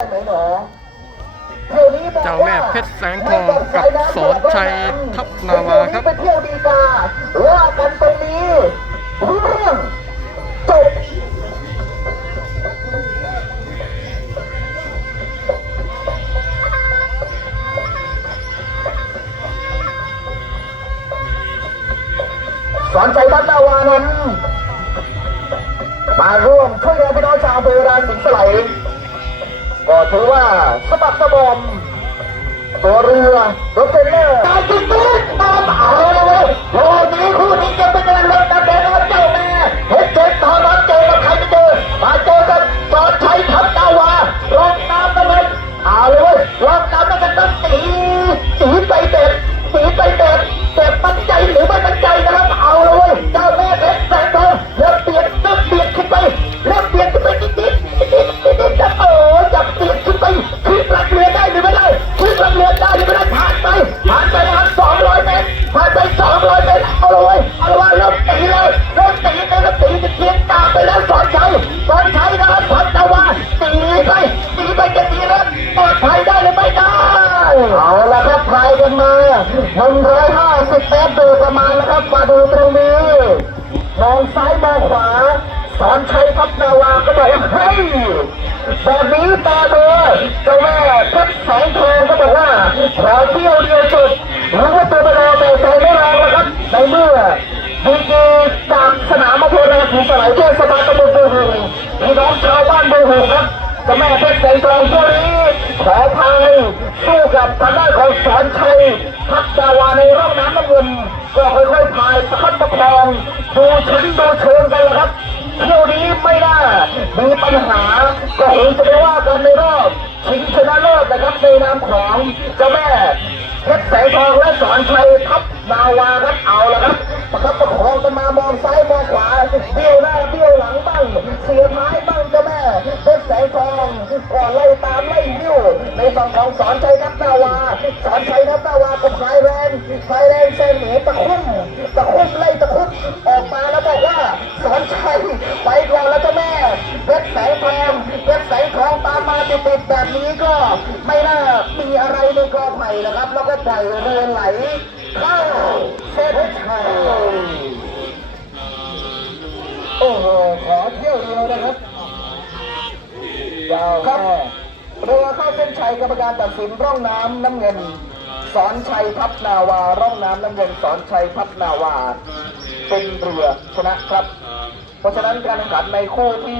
ไหนหนอเที่ยวนี้บอกเจ้าแม่ว่เพชรแสงทองกับสอนชัยทัพนาวาครับไปเที่ยวดีกาว่ากันตรงนี้เรื่องจบสอนใจรัตนาวานั้นมาร่วมช่วยเหลือพี่น้องชาวอำเภอราสิงห์สไลย ก็ถือว่าสะบักสะบอมตัวเรือรถเทรลเลอร์กามติ เอาละครับพายกันมาหนึ่งร้อยห้าสิบเมตรโดยประมาณนะครับ มาดูตรงนี้ มองซ้ายมองขวา สอนชัยพัฒนาวาก็บอกว่าเฮ้ยแบบนี้ตาเบอเจ้าแม่เพชรแสงทองก็บอกว่าขอเที่ยวเดียวจุดหรือว่าตัวไปรอแต่ใจไม่รอแล้วครับ ในเมื่อดีกีจากสนามอำเภอราศีสไลยเทศบาลตำบลบูหูพี่น้องชาวบ้านบูหูครับเจ้าแม่เพชรแสงทองตัวนี้ขอพา สู้กับทางด้านของสอนชัยพัฒนาวาในร่องน้ำน้ำเงินก็ค่อยๆพายประคับประคองดูชิ้นดูเชิงกันลยครับเที่ยวนี้ไม่น่ามีปัญหาก็เห็นจะได้ว่ากันในรอบชิงชนะเลิศนะครับในนามของเจ้าแม่เพชรแสงทองและสอนชัยทัพนาวาครับเอาละครับ งทองก่อนไล่ตามไล่ยิ้วในฝั่งของสอนชัยทัพนาวาสอนชัยทัพนาวากับพายแรงพายแรงเซนเหนตะคุ่มตะคุ่มไล่ตะคุ่มออกมาแล้วบอกว่าสอนชัยไปก่อนแล้วเจ้าแม่เพชรแสงทองเพชรแสงทองตามมาติดๆแบบนี้ก็ไม่น่ามีอะไรในกอไผ่นะครับ แล้วก็ปล่อยเรือไหลเข้าเส้นชัยโอ้โหขอเที่ยวเดียวนะครับ ครับเรือเข้าเส้นชัยกรรมการตัดสินร่องน้ำน้ำเงิน สอนชัยพัฒนาวา ร่องน้ำน้ำเงินสอนชัยพัฒนาวา เป็นเรือชนะครับ เพราะฉะนั้นการแข่งขันในคู่ที่